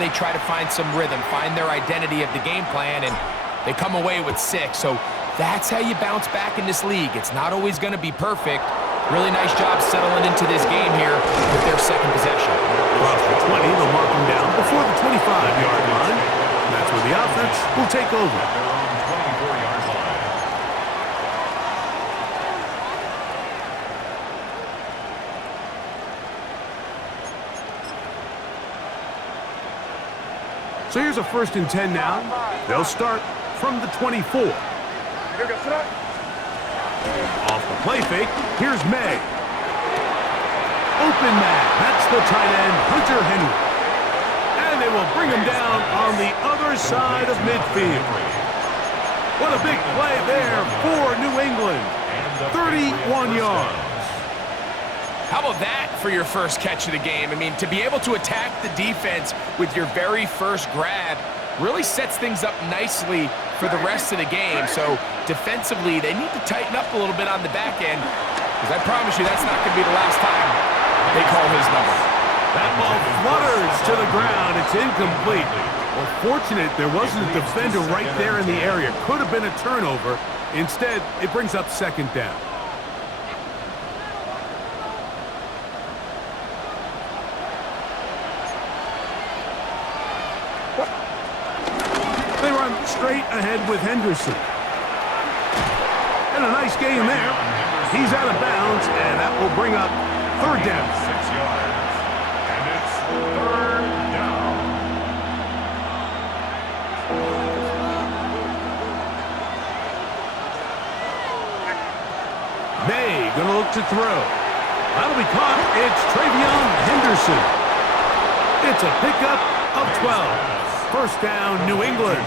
they try to find some rhythm, find their identity of the game plan, and they come away with 6. So that's how you bounce back in this league. It's not always going to be perfect. Really nice job settling into this game here with their second possession. Across the 20, they'll mark them down before the 25-yard line. And that's where the offense will take over. So here's a 1st and 10 now. They'll start from the 24. Off the play fake, here's May. Open man, that's the tight end, Hunter Henry. And they will bring him down on the other side of midfield. What a big play there for New England. 31 yards. How about that for your first catch of the game? I mean, to be able to attack the defense with your very first grab really sets things up nicely for the rest of the game. So defensively, they need to tighten up a little bit on the back end, because I promise you that's not going to be the last time they call his number. That ball flutters to the ground. It's incomplete. Well, fortunate there wasn't a defender right there in the area. Could have been a turnover. Instead, it brings up 2nd down. They run straight ahead with Henderson. And a nice game there. He's out of bounds, and that will bring up 3rd down. 6 yards. And it's 3rd down. May gonna look to throw. That'll be caught. It's Travion Henderson. It's a pickup of 12. 1st down, New England.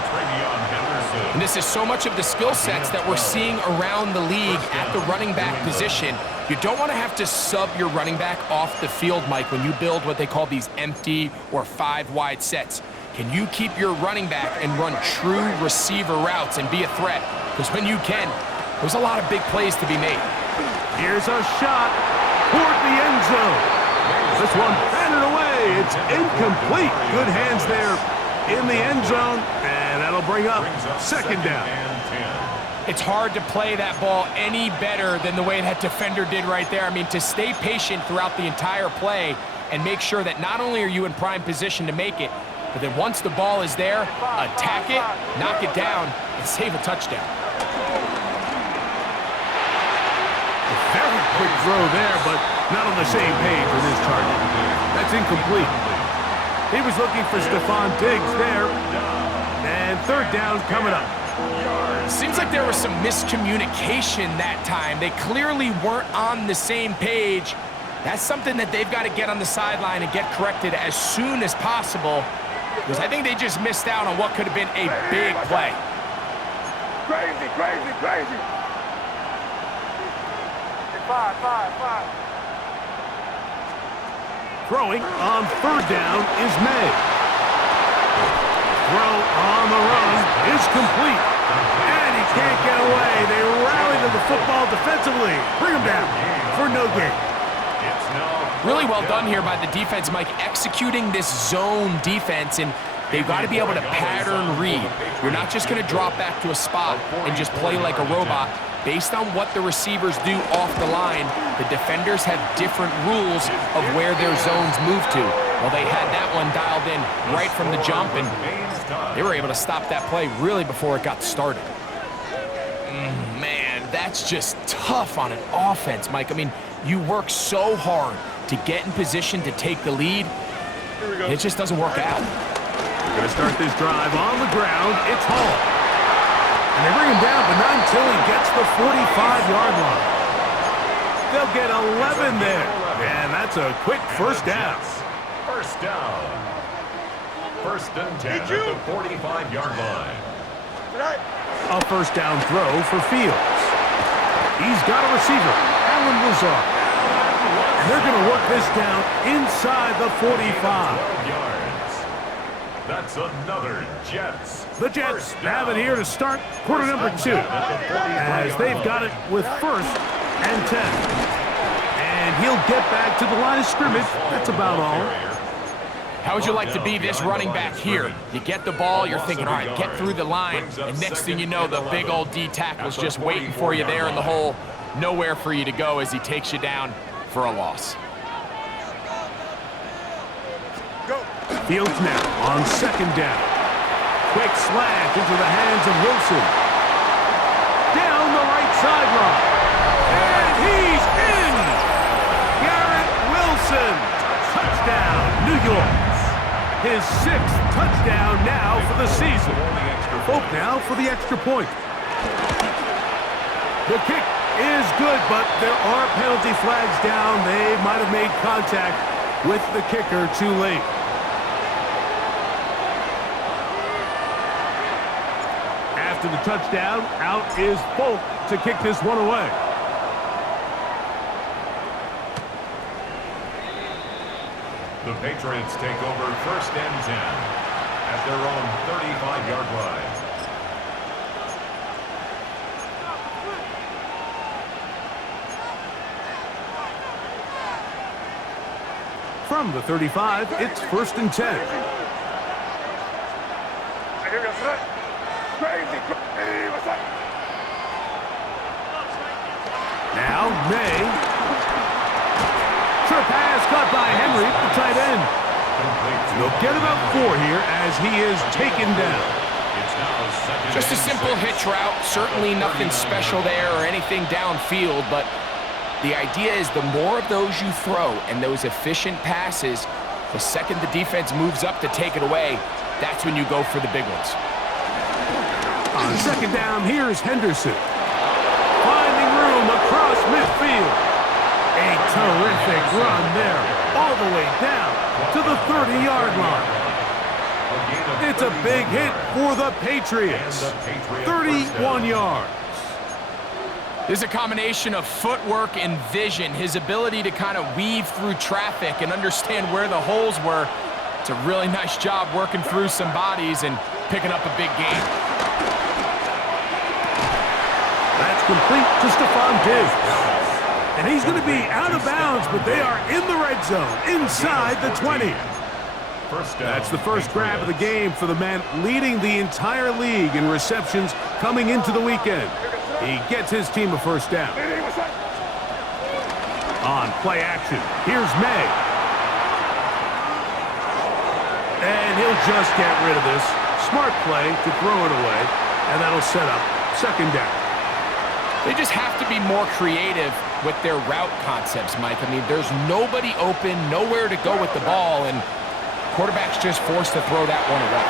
And this is so much of the skill sets that we're seeing around the league at the running back position. You don't want to have to sub your running back off the field, Mike, when you build what they call these empty or 5-wide sets. Can you keep your running back and run true receiver routes and be a threat? Because when you can, there's a lot of big plays to be made. Here's a shot toward the end zone. This one batted away. It's incomplete. Good hands there in the end zone, and that'll bring up 2nd down. It's hard to play that ball any better than the way that defender did right there. I mean, to stay patient throughout the entire play and make sure that not only are you in prime position to make it, but then once the ball is there, attack it, knock it down, and save a touchdown. A very quick throw there, but not on the same page with his target. That's incomplete. He was looking for Stephon Diggs there. And 3rd down coming up. Seems like there was some miscommunication that time. They clearly weren't on the same page. That's something that they've got to get on the sideline and get corrected as soon as possible, because I think they just missed out on what could have been a big play. Crazy, crazy, crazy. 5. Throwing on 3rd down is May. Throw on the run is complete. And he can't get away. They rally to the football defensively. Bring him down for no gain. Really well done here by the defense, Mike, executing this zone defense, and they've got to be able to pattern read. You're not just going to drop back to a spot and just play like a robot. Based on what the receivers do off the line, the defenders have different rules of where their zones move to. Well, they had that one dialed in right from the jump, and they were able to stop that play really before it got started. Man, that's just tough on an offense, Mike. I mean, you work so hard to get in position to take the lead, and it just doesn't work out. We're going to start this drive on the ground. It's Hall. And they bring him down, but not until he gets the 45-yard line. They'll get 11 there. And that's a quick 1st down. 1st down. 1st and 10 at the 45-yard line. A 1st down throw for Fields. He's got a receiver, Alan Lazard. And they're going to work this down inside the 45. That's another Jets. The Jets have it here to start quarter number 2, as they've got it with 1st and 10. And he'll get back to the line of scrimmage. That's about all. How would you like to be this running back here? You get the ball, you're thinking, all right, get through the line, and next thing you know, the big old D tackle's just waiting for you there in the hole. Nowhere for you to go as he takes you down for a loss. Fields now on second down. Quick slant into the hands of Wilson. Down the right sideline. And he's in! Garrett Wilson. Touchdown, New York. His 6th touchdown now for the season. Hope now for the extra point. The kick is good, but there are penalty flags down. They might have made contact with the kicker too late. After the touchdown, out is Folk to kick this one away. The Patriots take over 1st and 10 at their own 35-yard line. From the 35, it's 1st and 10. Now, May. Short pass caught by Henry, the tight end. They'll get about 4 here as he is taken down. Just a simple hitch route. Certainly nothing special there or anything downfield, but the idea is the more of those you throw and those efficient passes, the second the defense moves up to take it away, that's when you go for the big ones. On second down, here's Henderson. Finding room across midfield. A terrific run there, all the way down to the 30-yard line. It's a big hit for the Patriots. 31 yards. This is a combination of footwork and vision, his ability to kind of weave through traffic and understand where the holes were. It's a really nice job working through some bodies and picking up a big gain. That's complete to Stephon Diggs. And he's going to be out of bounds, but they are in the red zone, inside the 20. That's the first grab of the game for the man leading the entire league in receptions coming into the weekend. He gets his team a first down. On play action, here's May. And he'll just get rid of this. Smart play to throw it away, and that'll set up second down. They just have to be more creative with their route concepts, Mike. I mean, there's nobody open, nowhere to go with the ball, and quarterback's just forced to throw that one away.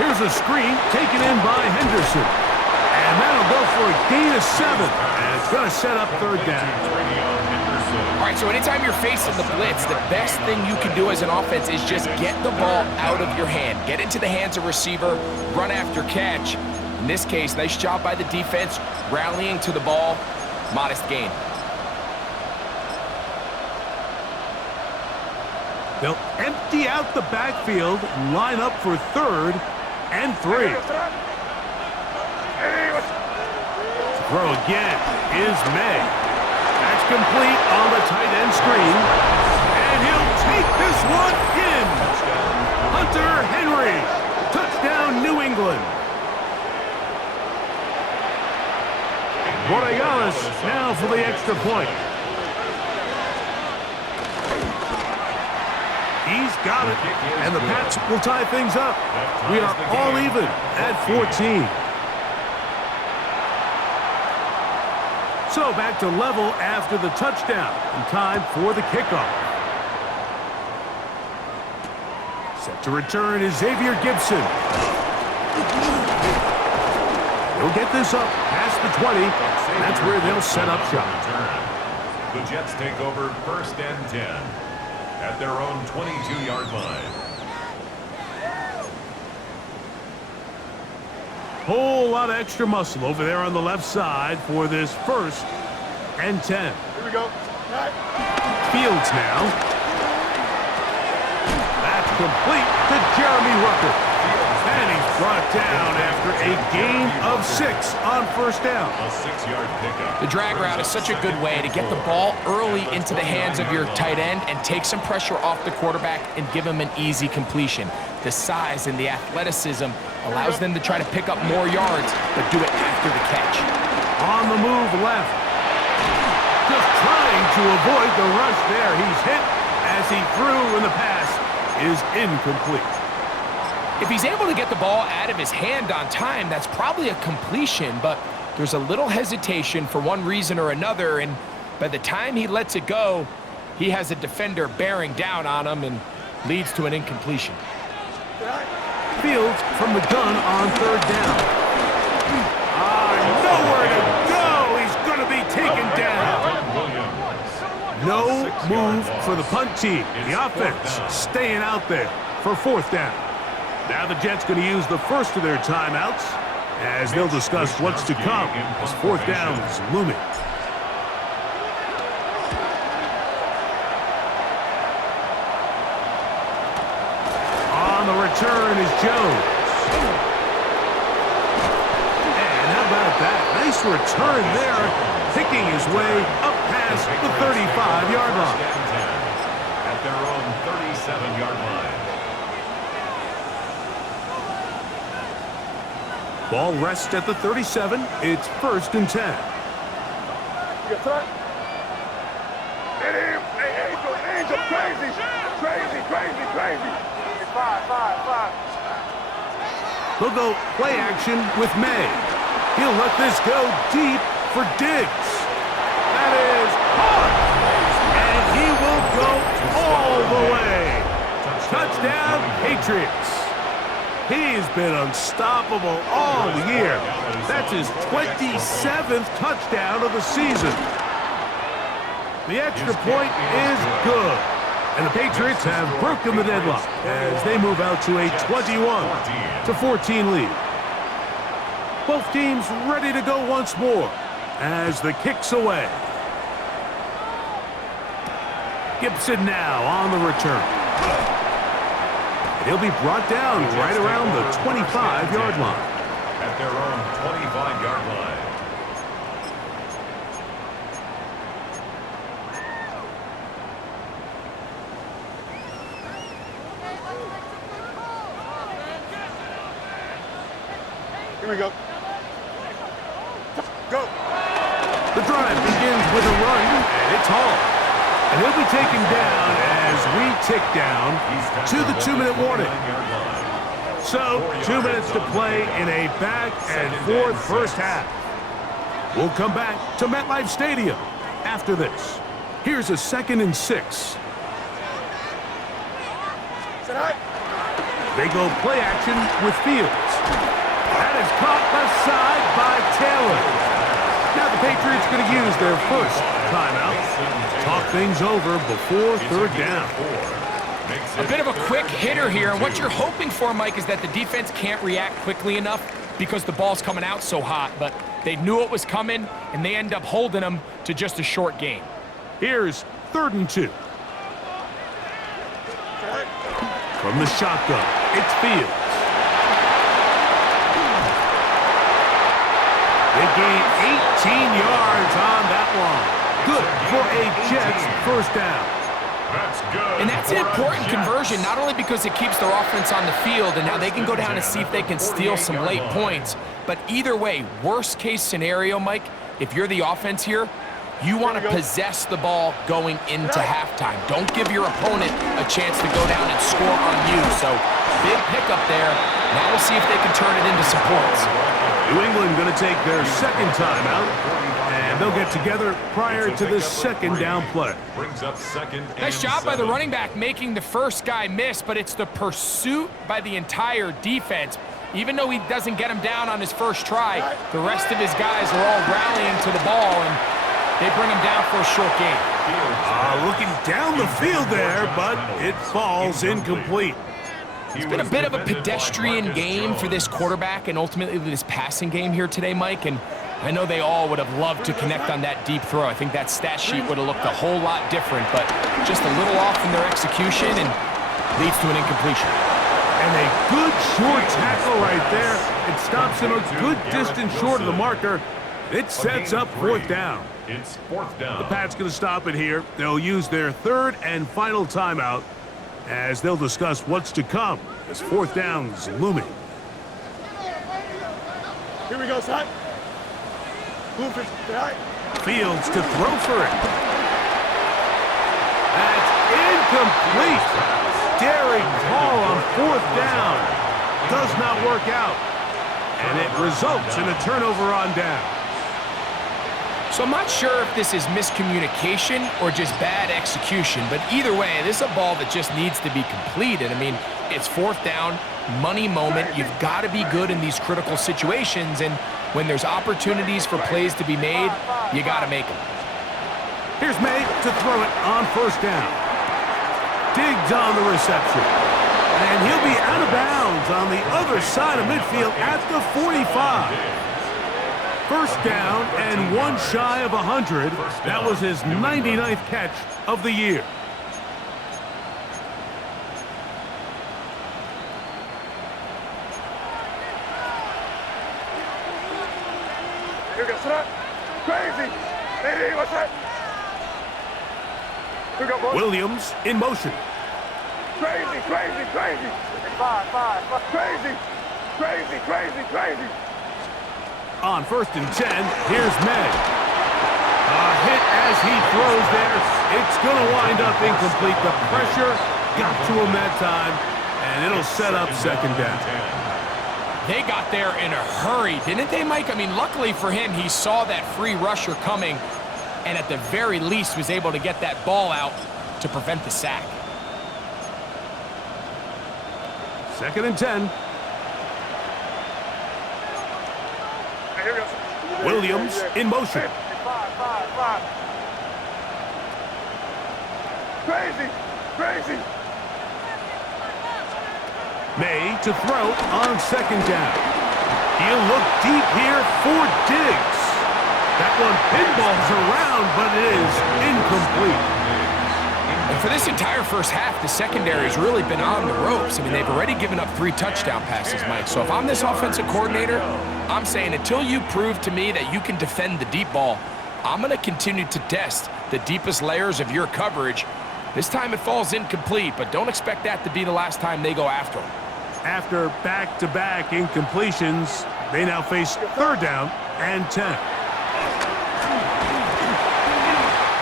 Here's a screen taken in by Henderson. And that'll go for a gain of 7. And it's going to set up third down. All right, so anytime you're facing the blitz, the best thing you can do as an offense is just get the ball out of your hand. Get into the hands of receiver, run after catch. In this case, nice job by the defense, rallying to the ball, modest gain. They'll empty out the backfield, line up for 3rd and 3. Throw again is May. That's complete on the tight end screen. And he'll take this one in. Hunter Henry. Touchdown, New England. Borregales now for the extra point. He's got it, and the Pats will tie things up. We are all even at 14. So back to level after the touchdown, and time for the kickoff. Set to return is Xavier Gibson. He'll get this up past the 20. That's where they'll set up shop. The Jets take over 1st and 10 at their own 22-yard line. Whole lot of extra muscle over there on the left side for this 1st and 10. Here we go. Fields now. That's complete to Jeremy Rucker. And he's brought down after a gain of 6 on first down. A 6-yard pickup. The drag route is such a good way to get the ball early into the hands of your tight end and take some pressure off the quarterback and give him an easy completion. The size and the athleticism allows them to try to pick up more yards, but do it after the catch. On the move left. Just trying to avoid the rush there. He's hit as he threw, and the pass is incomplete. If he's able to get the ball out of his hand on time, that's probably a completion, but there's a little hesitation for one reason or another, and by the time he lets it go, he has a defender bearing down on him and leads to an incompletion. Fields from the gun on third down. Nowhere to go. He's going to be taken down. No move for the punt team. The offense staying out there for fourth down. Now the Jets going to use the first of their timeouts as they'll discuss what's to come as fourth down is looming. On the return is Jones. And how about that? Nice return there, picking his way up past the 35-yard line. At their own 37-yard line. Ball rests at the 37. It's 1st and 10. Yes, sir. Hey, Angel, crazy. Crazy. 5. They'll go play action with May. He'll let this go deep for Diggs. That is hard. And he will go all the way. Touchdown, Patriots. He's been unstoppable all year. That's his 27th touchdown of the season. The extra point is good. And the Patriots have broken the deadlock as they move out to a 21-14 lead. Both teams ready to go once more as the kick's away. Gibson now on the return. And he'll be brought down right around the 25-yard line. At their own 25-yard line. Here we go. Go. The drive begins with a run, and it's Hall. And he'll be taken down as we tick down to the 2-minute warning. So, 2 minutes to play in a back-and-forth first half. We'll come back to MetLife Stadium after this. Here's a 2nd and 6. They go play action with Fields. That is caught left side by Taylor. Now the Patriots going to use their first timeout. Talk things over before third down. A bit of a quick hitter here, and what you're hoping for, Mike, is that the defense can't react quickly enough because the ball's coming out so hot, but they knew it was coming, and they end up holding them to just a short gain. Here's 3rd and 2. From the shotgun, it's Fields. They gain 18 yards on that one. Good for a Jets first down. That's good. And that's an important conversion, not only because it keeps their offense on the field and now they can go down and see if they can steal some late points, but either way, worst case scenario, Mike, if you're the offense here, you want to possess the ball going into halftime. Don't give your opponent a chance to go down and score on you. So, big pickup there. Now we'll see if they can turn it into some points. New England going to take their second timeout, and they'll get together prior to the second down play. Brings up 2nd and Nice job by the 7. running back making the first guy miss, but it's the pursuit by the entire defense. Even though he doesn't get him down on his first try, the rest of his guys are all rallying to the ball, and they bring him down for a short gain. Looking down the field there, but it falls incomplete. It's been a bit of a pedestrian game for this quarterback and ultimately this passing game here today, Mike, and I know they all would have loved to connect on that deep throw. I think that stat sheet would have looked a whole lot different, but just a little off in their execution and leads to an incompletion. And a good sure tackle right there. It stops him a good distance short of the marker. It sets up fourth down. It's fourth down. The Pats going to stop it here. They'll use their third and final timeout as they'll discuss what's to come as fourth down's looming. Here we go, son. Move it. Fields to throw for it. That's incomplete. Daring call on fourth down. Does not work out. And it results in a turnover on down. So I'm not sure if this is miscommunication or just bad execution, but either way, this is a ball that just needs to be completed. I mean, it's fourth down, money moment. You've got to be good in these critical situations, and when there's opportunities for plays to be made, you got to make them. Here's May to throw it on first down. Digs on the reception. And he'll be out of bounds on the other side of midfield at the 45. First down and one shy of 100. That was his 99th catch of the year. Here we go, son. Crazy. Hey, what's that? Here we go, boy. Williams in motion. Crazy. Five. Crazy. On first and 10, here's May. A hit as he throws there. It's going to wind up incomplete. The pressure got to him that time, and it'll set up second down. They got there in a hurry, didn't they, Mike? I mean, luckily for him, he saw that free rusher coming, and at the very least was able to get that ball out to prevent the sack. Second and 10. Here we go. Williams in motion. Five. Crazy. May to throw on second down. He'll look deep here for Diggs. That one pinballs around, but it is incomplete. And for this entire first half, the secondary has really been on the ropes. I mean, they've already given up 3 touchdown passes, Mike. So if I'm this offensive coordinator, I'm saying until you prove to me that you can defend the deep ball, I'm going to continue to test the deepest layers of your coverage. This time it falls incomplete, but don't expect that to be the last time they go after him. After back-to-back incompletions, they now face third down and 10.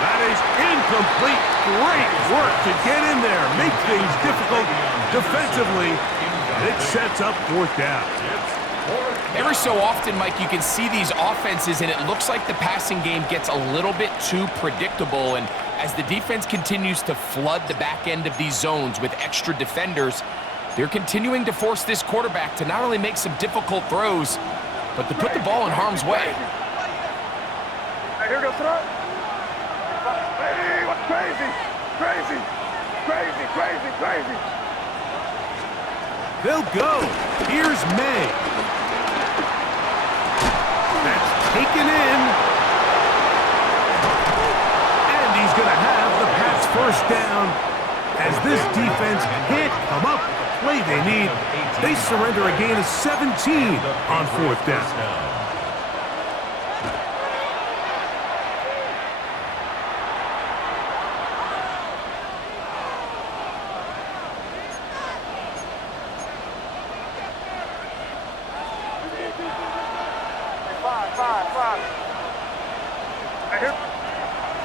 That is incomplete. Great work to get in there, make things difficult defensively, and it sets up fourth down. Every so often, Mike, you can see these offenses, and it looks like the passing game gets a little bit too predictable, and as the defense continues to flood the back end of these zones with extra defenders, they're continuing to force this quarterback to not only make some difficult throws, but to put the ball in harm's way. Here we go, son. Hey, what? Crazy. They'll go. Here's May. That's taken in. And he's going to have the Pats first down. As this defense can't come up with the play they need, they surrender a gain of 17 on fourth down. Five.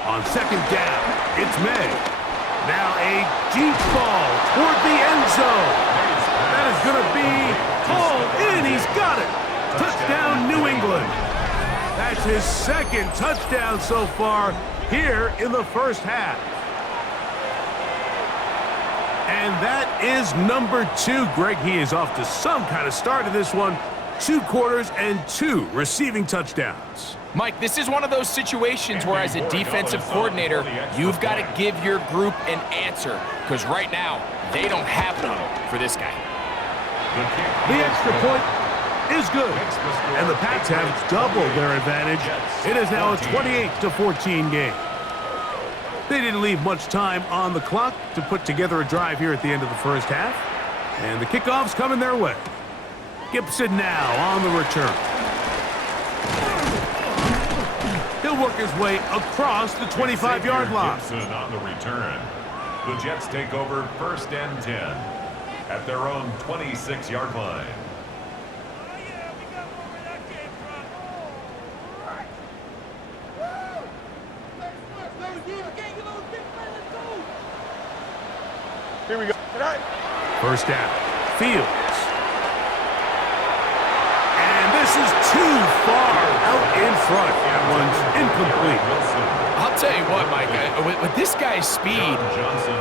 On second down, it's May. Now a deep ball toward the end zone. That is going to be called in. He's got it. Touchdown, New England. That's his second touchdown so far here in the first half. And that is number 2. Greg, he is off to some kind of start in this one. 2 quarters and 2 receiving touchdowns. Mike, this is one of those situations where as a defensive coordinator, you've got to give your group an answer, because right now, they don't have one for this guy. The extra point is good, and the Pats have doubled their advantage. It is now a 28-14 game. They didn't leave much time on the clock to put together a drive here at the end of the first half, and the kickoff's coming their way. Gibson now on the return. He'll work his way across the 25-yard line. Gibson on the return. The Jets take over 1st and 10 at their own 26-yard line. Here we go. First down. Fields. And this is too far out in front. That one's incomplete. I'll tell you what, Mike, with this guy's speed,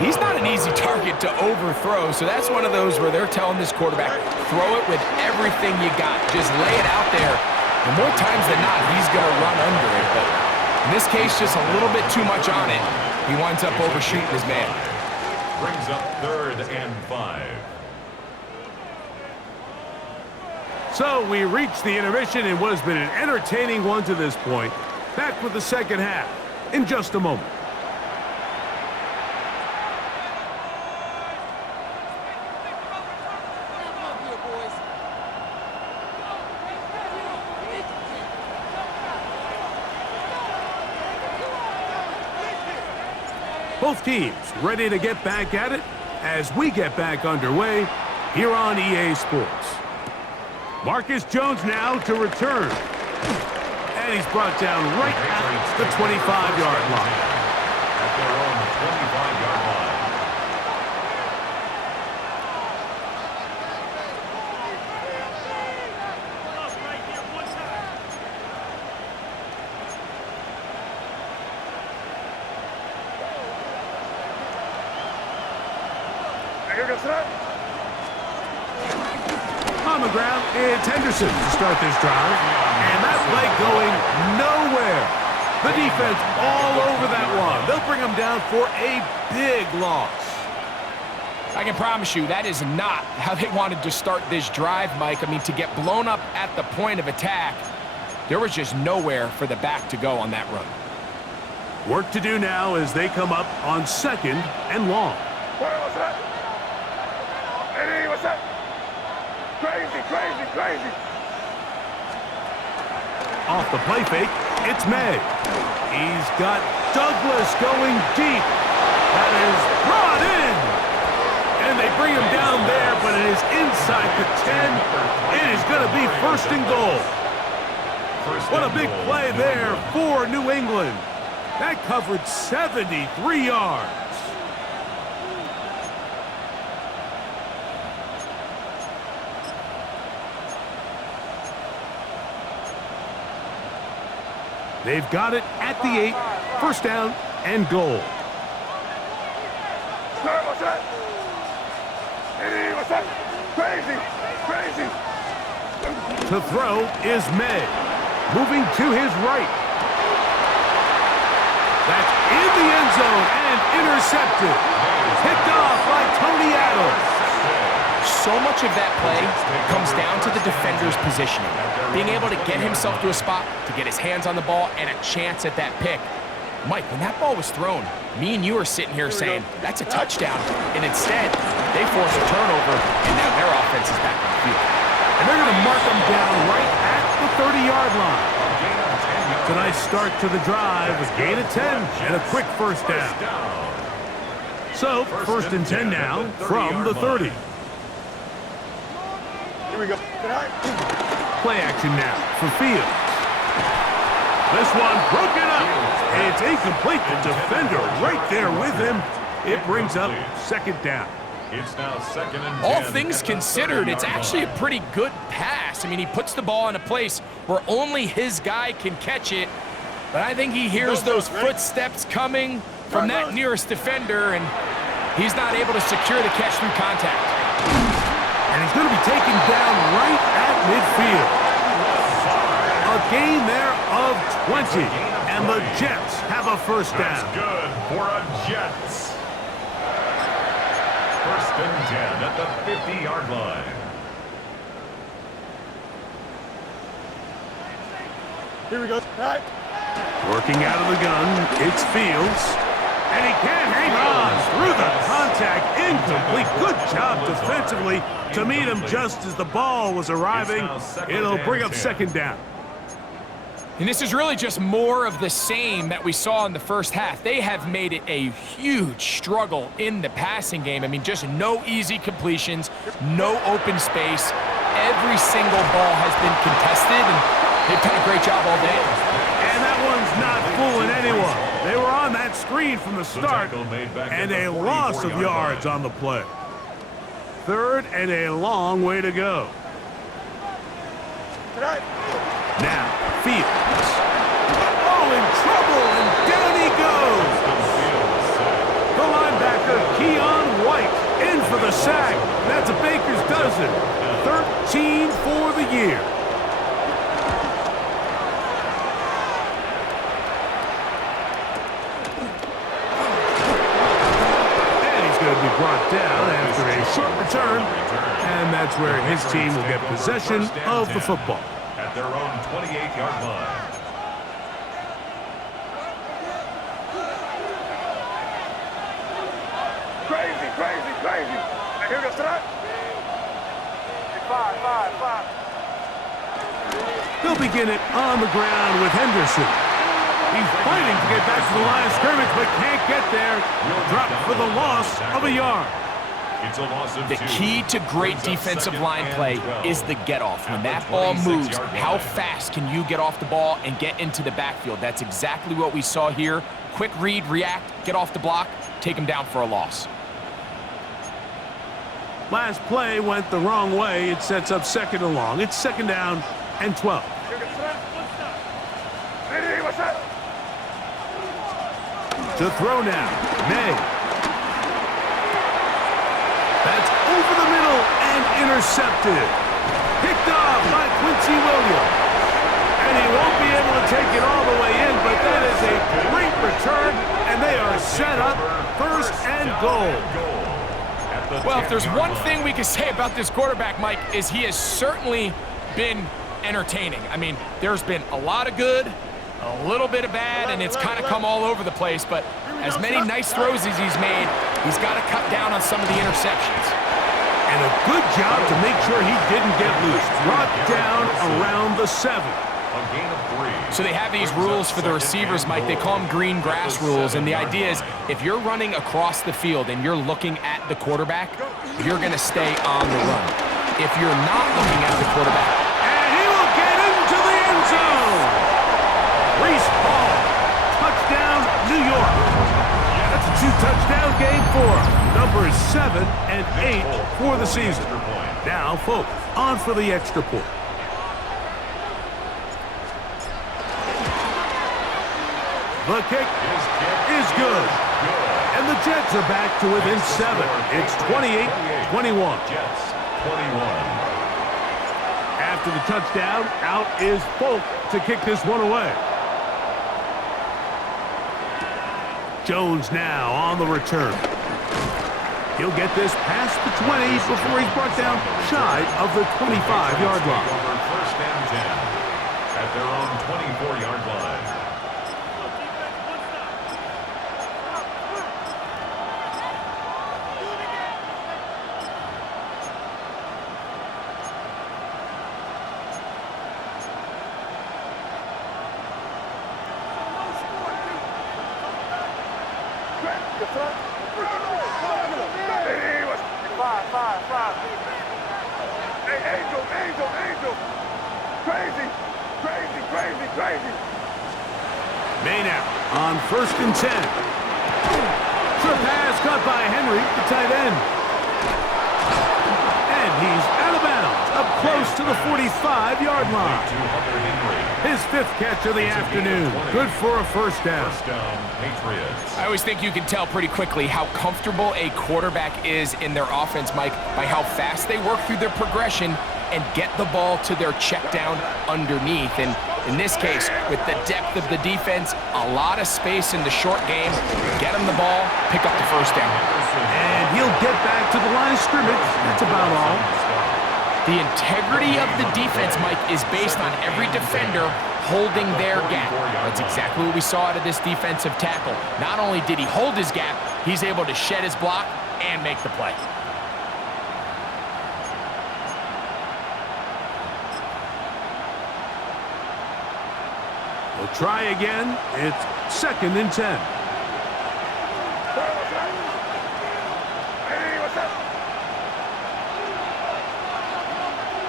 he's not an easy target to overthrow. So that's one of those where they're telling this quarterback, throw it with everything you got. Just lay it out there. And more times than not, he's going to run under it. But in this case, just a little bit too much on it. He winds up overshooting his man. Brings up 3rd and 5. So we reach the intermission in what has been an entertaining one to this point. Back with the second half in just a moment. Both teams ready to get back at it as we get back underway here on EA Sports. Marcus Jones now to return. And he's brought down right at the 25-yard line. At their own 25-yard line. On the ground, it's Henderson to start this drive. And that play going nowhere. The defense all over that one. They'll bring him down for a big loss. I can promise you that is not how they wanted to start this drive, Mike. I mean, to get blown up at the point of attack, there was just nowhere for the back to go on that run. Work to do now as they come up on 2nd and long. What's that? Eddie, what's that? Crazy, crazy, crazy. Off the play fake, it's May. He's got Douglas going deep. That is brought in. And they bring him down there, but it is inside the 10. It is going to be 1st and goal. What a big play there for New England. That covered 73 yards. They've got it at the 8, 1st down and goal. What's that? Eddie, what's that? Crazy, crazy. To throw is May. Moving to his right. That's in the end zone and intercepted. Picked off by Tony Adams. So much of that play comes down to the defender's positioning. Being able to get himself to a spot, to get his hands on the ball, and a chance at that pick. Mike, when that ball was thrown, me and you are sitting here saying, that's a touchdown. And instead, they force a turnover, and now their offense is back on the field. And they're going to mark them down right at the 30-yard line. It's a nice start to the drive, a gain of 10 and a quick 1st down. So, 1st and 10 now from the 30. Here we go. Play action now for Fields. This one broken up. And it's incomplete. The defender right there with him. It brings up 2nd down. It's now 2nd and 10. All things considered, it's actually a pretty good pass. I mean, he puts the ball in a place where only his guy can catch it. But I think he hears those footsteps coming from that nearest defender, and he's not able to secure the catch through contact. And he's going to be taken down right at midfield. A gain there of 20. And the Jets have a 1st down. That's good for a Jets. 1st and 10 at the 50-yard line. Here we go. All right. Working out of the gun, it's Fields. And he can't hang on through the contact. Incomplete. Good job defensively to meet him just as the ball was arriving. It'll bring up second down. And this is really just more of the same that we saw in the first half. They have made it a huge struggle in the passing game. I mean, just no easy completions, no open space. Every single ball has been contested, and they've done a great job all day. And that one's not fooling anyone. They were on that screen from the start, and a loss of yards on the play. Third and a long way to go. Now, Fields. Oh, in trouble, and down he goes. The linebacker, Keon White, in for the sack. That's a baker's dozen. 13 for the year. And he's going to be brought down after a short return. And that's where his team will get possession of the football. At their own 28-yard line. Crazy, crazy, crazy. Now here goes that. 5. They'll begin it on the ground with Henderson. He's fighting to get back to the line of scrimmage, but can't get there. Drop for the loss of a yard. It's a loss of The key to great defensive line play is the get-off. When that ball moves, how fast can you get off the ball and get into the backfield? That's exactly what we saw here. Quick read, react, get off the block, take him down for a loss. Last play went the wrong way. It sets up second and long. It's second down and 12. What's that? To throw now, May. That's over the middle and intercepted. Picked off by Quincy Williams. And he won't be able to take it all the way in, but that is a great return, and they are set up first and goal. Well, if there's one thing we can say about this quarterback, Mike, is he has certainly been entertaining. I mean, there's been a lot of good, a little bit of bad, and it's kind of come all over the place, but as many nice throws as he's made, he's got to cut down on some of the interceptions. And a good job to make sure he didn't get loose. Brought down around the 7. A gain of 3. So they have these rules for the receivers, Mike. They call them green grass rules, and the idea is if you're running across the field and you're looking at the quarterback, you're going to stay on the run. If you're not looking at the quarterback, And he will get into the end zone. Reese Hall, touchdown, New York. That's a 2-touchdown game for numbers 7 and 8 for the season. Now, folks, on for the extra point. The kick is good. And the Jets are back to within 7. It's 28-21. Jets 21. After the touchdown, out is Folk to kick this one away. Jones now on the return. He'll get this past the 20 before he's brought down shy of the 25-yard line. Over first and 10 at their own 24-yard line. Angel. Crazy. May now on first and 10. Short pass caught by Henry, the tight end. And he's out of bounds, up close to the 45-yard line. His 5th catch of the afternoon. Good for a first down. Patriots. I always think you can tell pretty quickly how comfortable a quarterback is in their offense, Mike, by how fast they work through their progression and get the ball to their check down underneath. And in this case, with the depth of the defense, a lot of space in the short game, get him the ball, pick up the first down. And he'll get back to the line of scrimmage. That's about all. The integrity of the defense, Mike, is based on every defender holding their gap. That's exactly what we saw out of this defensive tackle. Not only did he hold his gap, he's able to shed his block and make the play. We'll try again. It's 2nd and 10.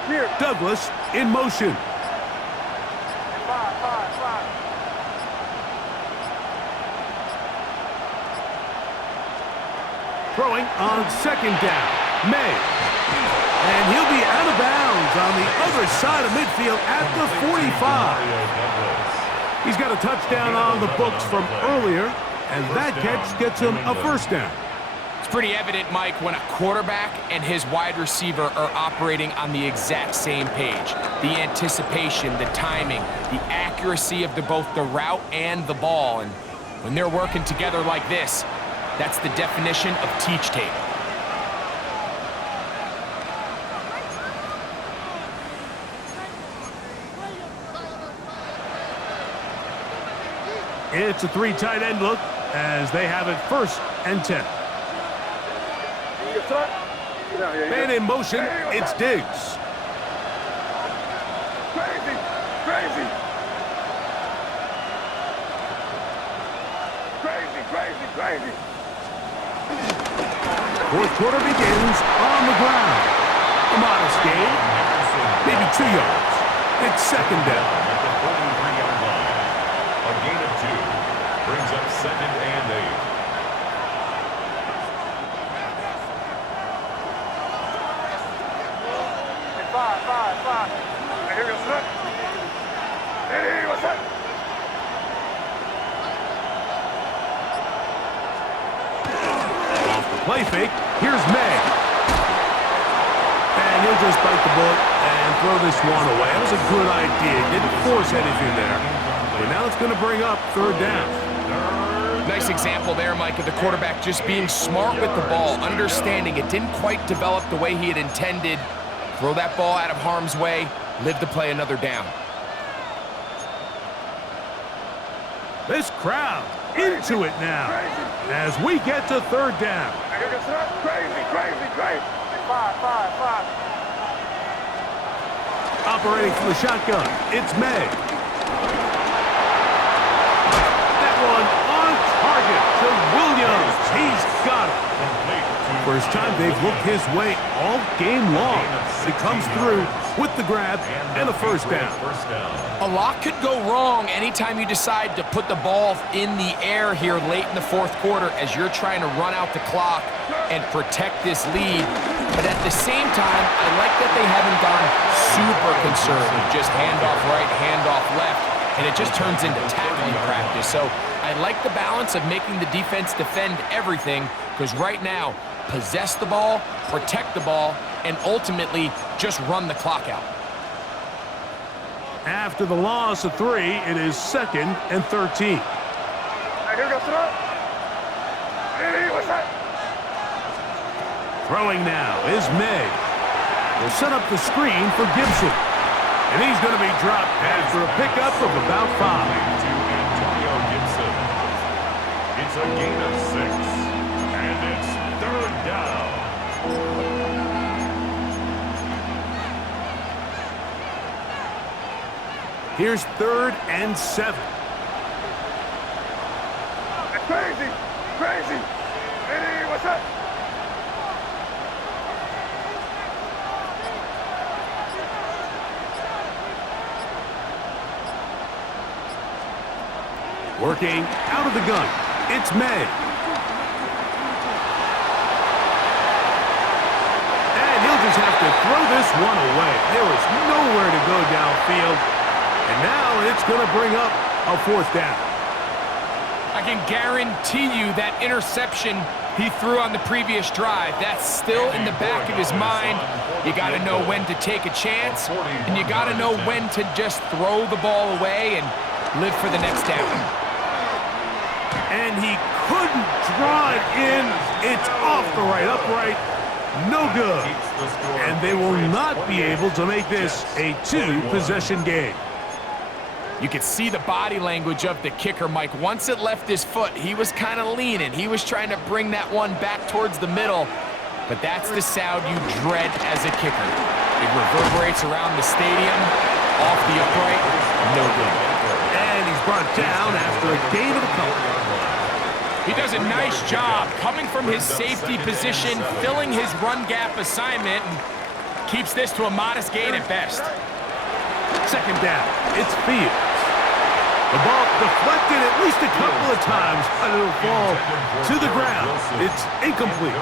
Here. Douglas in motion. Five. Throwing on 2nd down. May. And he'll be out of bounds on the other side of midfield at the 45. He's got a touchdown on the books from earlier, and that catch gets him a 1st down. It's pretty evident, Mike, when a quarterback and his wide receiver are operating on the exact same page. The anticipation, the timing, the accuracy of both the route and the ball. And when they're working together like this, that's the definition of teach tape. It's a 3 tight end look as they have it 1st and 10. Man in motion, it's Diggs. Crazy. 4th quarter begins on the ground. A modest gain, maybe 2 yards. It's 2nd down. At the 43-yard line. A gain of 2 brings up 2nd and 8. Five. Here we go, son. Hey, what's up? Off the play fake, here's May. And he'll just bite the bullet and throw this one away. That was a good idea. Didn't force anything there. But now it's going to bring up 3rd down. Nice example there, Mike, of the quarterback just being smart with the ball, understanding it didn't quite develop the way he had intended. Throw that ball out of harm's way, live to play another down. This crowd into it now as we get to 3rd down. Here we go, son. Crazy. Five. Operating from the shotgun, it's May. That one on target to Williams. He's got it. First time they've looked his way all game long. He comes through with the grab and a 1st down. A lot could go wrong anytime you decide to put the ball in the air here late in the 4th quarter as you're trying to run out the clock and protect this lead. But at the same time, I like that they haven't gone super conservative, just handoff right, handoff left, and it just turns into tackling practice. So I like the balance of making the defense defend everything, because right now, possess the ball, protect the ball, and ultimately just run the clock out. After the loss of 3, it is 2nd and 13. Here we go, son. Hey, what's up? Throwing now is May. Will set up the screen for Gibson. And he's going to be dropped after a pickup of about 5. To Antonio Gibson. It's a gain of 6. And it's 3rd down. Here's 3rd and 7. Crazy. Hey, what's up? Working out of the gun, it's May. And he'll just have to throw this one away. There is nowhere to go downfield. And now it's going to bring up a 4th down. I can guarantee you that interception he threw on the previous drive, that's still in the back of his mind. You got to know when to take a chance, and you got to know when to just throw the ball away and live for the next down. And he couldn't draw it in. It's off the right upright. no good. Keeps the score. And they will Patriots not be 28, able to make this Jets a 41. two-possession game. You could see the body language of the kicker, Mike. Once it left his foot, he was kind of leaning. He was trying to bring that one back towards the middle. But that's the sound you dread as a kicker. It reverberates around the stadium, off the upright, no good. And he's brought down after a gain of a couple. He does a nice job coming from his safety position, filling his run gap assignment, and keeps this to a modest gain at best. Second down, it's Fields. The ball deflected at least a couple of times, but it'll fall to the ground. It's incomplete.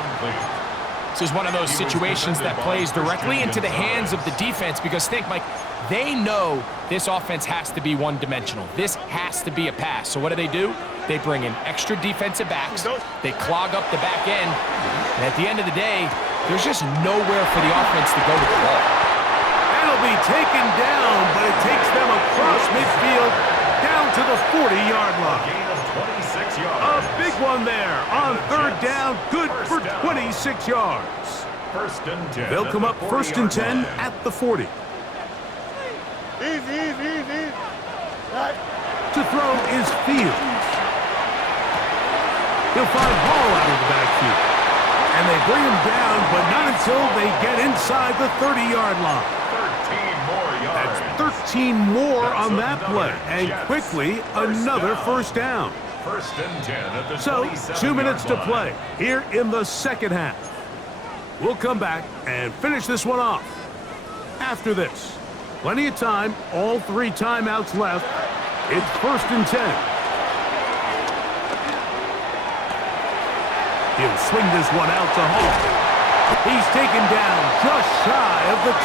This is one of those situations that plays directly into the hands of the defense because think, Mike, they know this offense has to be one-dimensional. This has to be a pass. So what do? They bring in extra defensive backs. They clog up the back end. And at the end of the day, there's just nowhere for the offense to go with the ball. That'll be taken down, but it takes them across midfield down to the 40-yard line. Gain of 26 yards. A big one there on third down, good for 26 yards. First and 10. They'll come up first and 10 line. at the 40. Easy. Right. To throw is Fields. He'll find Hall out of the backfield. And they bring him down, but not until they get inside the 30-yard line. 13 more yards. That's 13 more on that play. And quickly, another first down. First and 10 at the So, 2 minutes to 27-yard play line. here in the second half. We'll come back and finish this one off after this. Plenty of time, all 3 timeouts left. It's first and 10. He'll swing this one out to Hall. He's taken down just shy of the 10.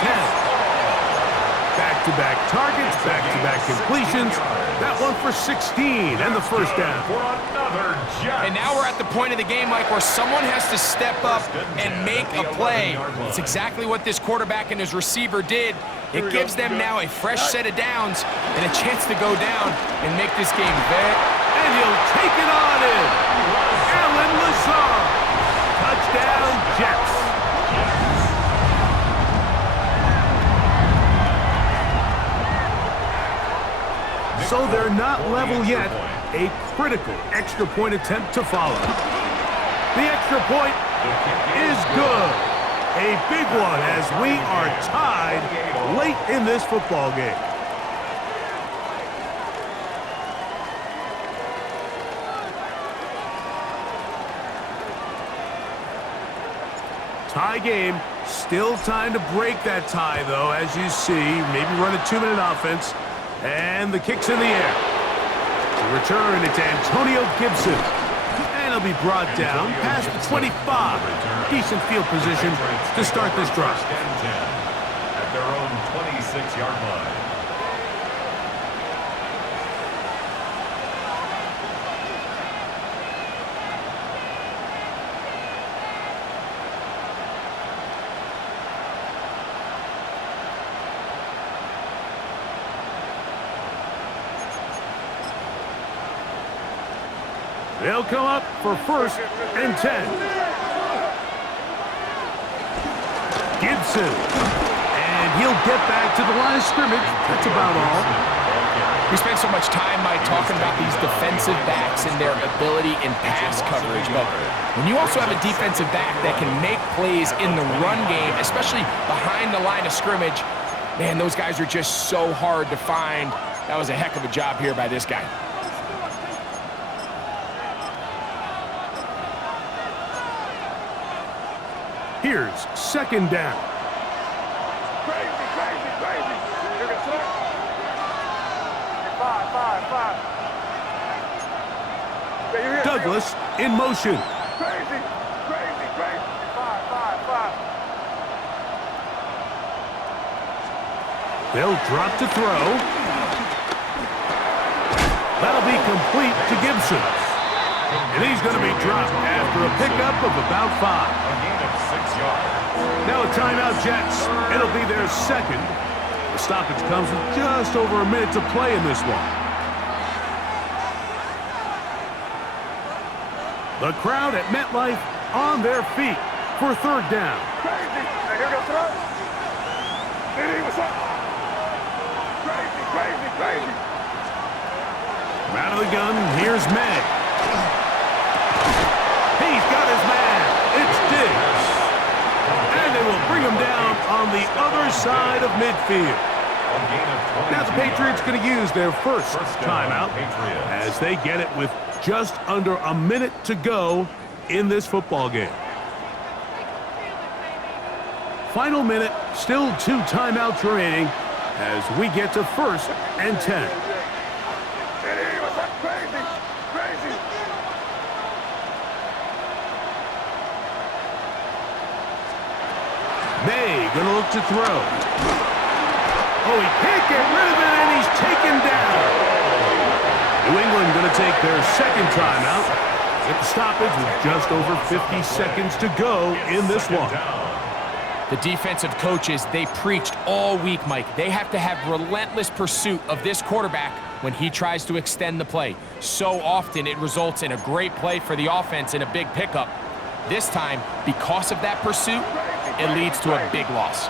Back-to-back targets, back-to-back completions. That one for 16 and the first down. For another Jets. And now we're at the point of the game, Mike, where someone has to step up and make a play. It's exactly what this quarterback and his receiver did. It gives them now a fresh set of downs and a chance to go down and make this game bet. And he'll take it on in. Alan Lazard. Touchdown, Jets. So they're not level yet. A critical extra point attempt to follow. The extra point is good. A big one as we are tied late in this football game. Tie game. Still time to break that tie, though, as you see. Maybe run a 2-minute offense. And the kick's in the air. To return, it's Antonio Gibson. And he'll be brought down past the 25. Decent field position to start this drive. First and 10 at their own 26-yard line. They'll come up for first and 10. Gibson. And he'll get back to the line of scrimmage. That's about all. We spend so much time, Mike, talking about these defensive backs and their ability in pass coverage. But when you also have a defensive back that can make plays in the run game, especially behind the line of scrimmage, man, those guys are just so hard to find. That was a heck of a job here by this guy. Here's second down. Crazy. You're good, sir. Five. Yeah, you're here. Douglas in motion. Crazy. Five. They'll drop to throw. That'll be complete to Gibson. And he's going to be dropped after a pickup of about 5. A gain of 6 yards. Now a timeout, Jets. It'll be their second. The stoppage comes with just over a minute to play in this one. The crowd at MetLife on their feet for third down. Crazy. Here we go, son. Hey, what's up? Crazy, crazy, crazy. From out of the gun, here's May. He's got his man. It's Diggs. And they will bring him down on the other side of midfield. Now the Patriots going to use their first timeout as they get it with just under a minute to go in this football game. Final minute, still 2 timeouts remaining as we get to 1st and 10. Hey, what's up? Crazy, crazy. May going to look to throw. Oh, he can't get rid of it, and he's taken down. New England going to take their second timeout. Get the stoppage with just over 50 seconds to go in this one. The defensive coaches, they preached all week, Mike. They have to have relentless pursuit of this quarterback when he tries to extend the play. So often it results in a great play for the offense and a big pickup. This time, because of that pursuit, it leads to a big loss.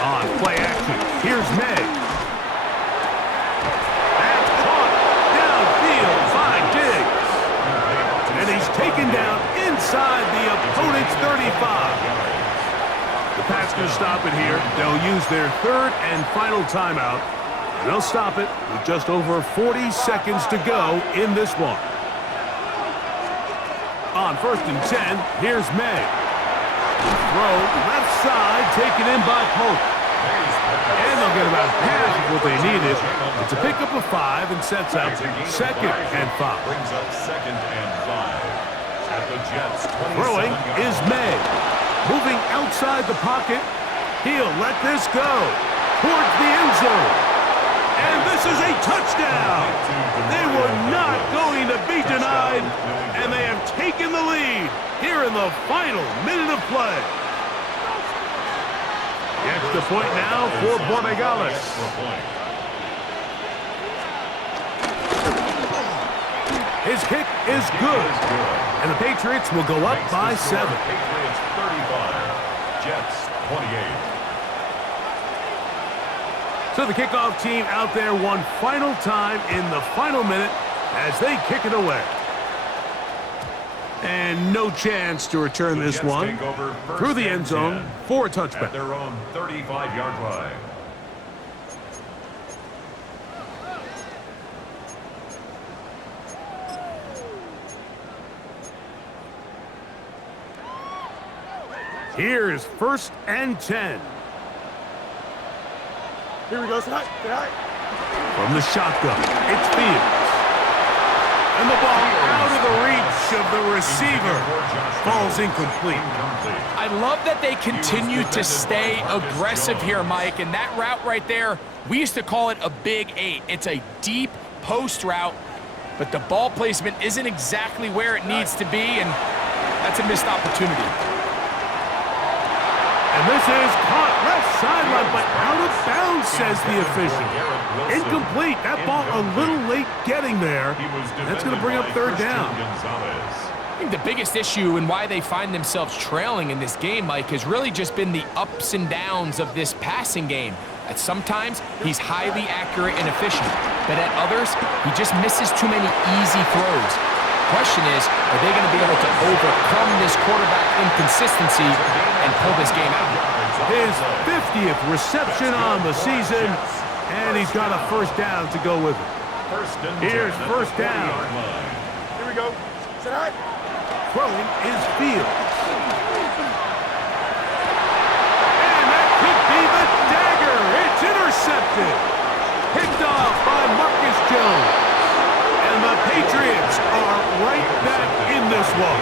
On play action, here's May. That's caught downfield by Diggs. And he's taken down inside the opponent's 35. The Pats going to stop it here. They'll use their third and final timeout. And they'll stop it with just over 40 seconds to go in this one. On 1st and 10, here's May. Throw left side, taken in by Polk. And they'll get about half of what they needed. It's a pickup of 5 and sets up 2nd and 5. Brings up 2nd and 5. At the Jets, Throwing is May. Moving outside the pocket. He'll let this go towards the end zone. And this is a touchdown. They were not going to be denied, and they have taken the lead here in the final minute of play. The extra point now for Borregales. His kick is good, and the Patriots will go up by 7. Patriots 35, Jets 28. So the kickoff team out there one final time in the final minute as they kick it away. And no chance to return this one through the end zone for a touchback. At their own 35-yard line. Here's 1st and 10. Here we go, son. From the shotgun, it's Fields. And the ball out of the reach of the receiver. Falls incomplete. I love that they continue to stay aggressive here, Mike, and that route right there, we used to call it a Big 8. It's a deep post route, but the ball placement isn't exactly where it needs to be, and that's a missed opportunity. And this is caught left sideline, but out of bounds, says the official. Incomplete. That ball a little late getting there. That's going to bring up 3rd down. I think the biggest issue and why they find themselves trailing in this game, Mike, has really just been the ups and downs of this passing game. At sometimes, he's highly accurate and efficient, but at others, he just misses too many easy throws. Question is, are they going to be able to overcome this quarterback inconsistency and pull this game out? His 50th reception on the season, and he's got a 1st down to go with it. Here's 1st down. Here we go. Sit high. Throwing is Fields. And that could be the dagger. It's intercepted. Picked off by Marcus Jones. And the Patriots are right back in this one.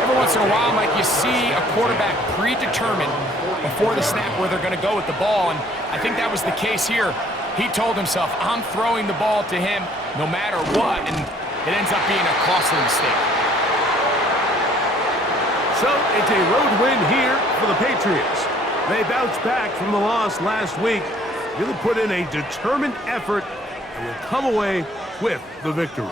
Every once in a while, Mike, you see a quarterback predetermined before the snap where they're going to go with the ball, and I think that was the case here. He told himself, I'm throwing the ball to him no matter what, and it ends up being a costly mistake. So it's a road win here for the Patriots. They bounced back from the loss last week, really put in a determined effort, and will come away with the victory.